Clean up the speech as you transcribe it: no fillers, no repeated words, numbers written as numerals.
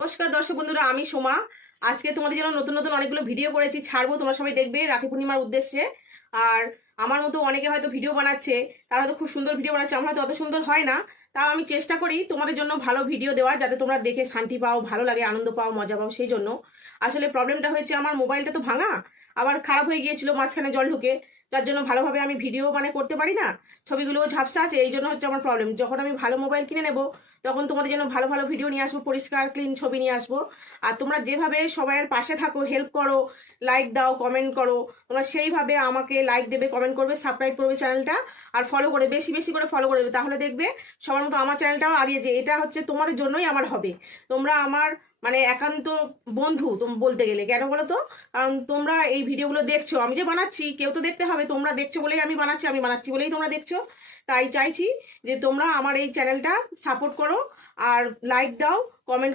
নমস্কার দর্শক বন্ধুরা, আমি সোমা। আজকে তোমাদের জন্য নতুন নতুন অনেকগুলো ভিডিও করেছি, ছাড়বো, তোমরা সবাই দেখবে রাখি পূর্ণিমার উদ্দেশ্যে। আর আমার মতো অনেকে হয়তো ভিডিও বানাচ্ছে, তারা হয়তো খুব সুন্দর ভিডিও বানাচ্ছে, আমার হয়তো অত সুন্দর হয় না। তাও আমি চেষ্টা করি তোমাদের জন্য ভালো ভিডিও দেওয়ার, যাতে তোমরা দেখে শান্তি পাও, ভালো লাগে, আনন্দ পাও, মজা পাও। সেই জন্য আসলে প্রবলেমটা হয়েছে, আমার মোবাইলটা তো ভাঙা, আবার খারাপ হয়ে গিয়েছিল মাঝখানে জল ঢুকে, যার জন্য ভালোভাবে আমি ভিডিও করতে পারি না, ছবিগুলোও ঝাপসা আছে। এই জন্য হচ্ছে আমার প্রবলেম। যখন আমি ভালো মোবাইল কিনে নেব, তখন তোমাদের জন্য ভালো ভালো ভিডিও নিয়ে আসবো, পরিষ্কার ক্লিন ছবি নিয়ে আসবো। আর তোমরা যেভাবে সবাইয়ের পাশে থাকো, হেল্প করো, লাইক দাও, কমেন্ট করো, তোমরা সেইভাবে আমাকে লাইক দেবে, কমেন্ট করবে, সাবস্ক্রাইব করবে চ্যানেলটা, আর ফলো করে, বেশি বেশি করে ফলো করে দেবে। তাহলে দেখবে সবার মতো আমার চ্যানেলটাও আগিয়ে, যে এটা হচ্ছে তোমাদের জন্যই আমার হবে। তোমরা আমার একান্ত বন্ধু বলতে গেলে, কেন বলো তো? কারণ তোমরা এই ভিডিওগুলো দেখছো, আমি যে বানাচ্ছি, কেউ তো দেখতে হবে, তোমরা দেখছো বলেই আমি বানাচ্ছি, আমি বানাচ্ছি বলেই তোমরা দেখছো। তাই চাইছি যে তোমরা আমার এই চ্যানেলটা সাপোর্ট করো, আর লাইক দাও, কমেন্ট করো।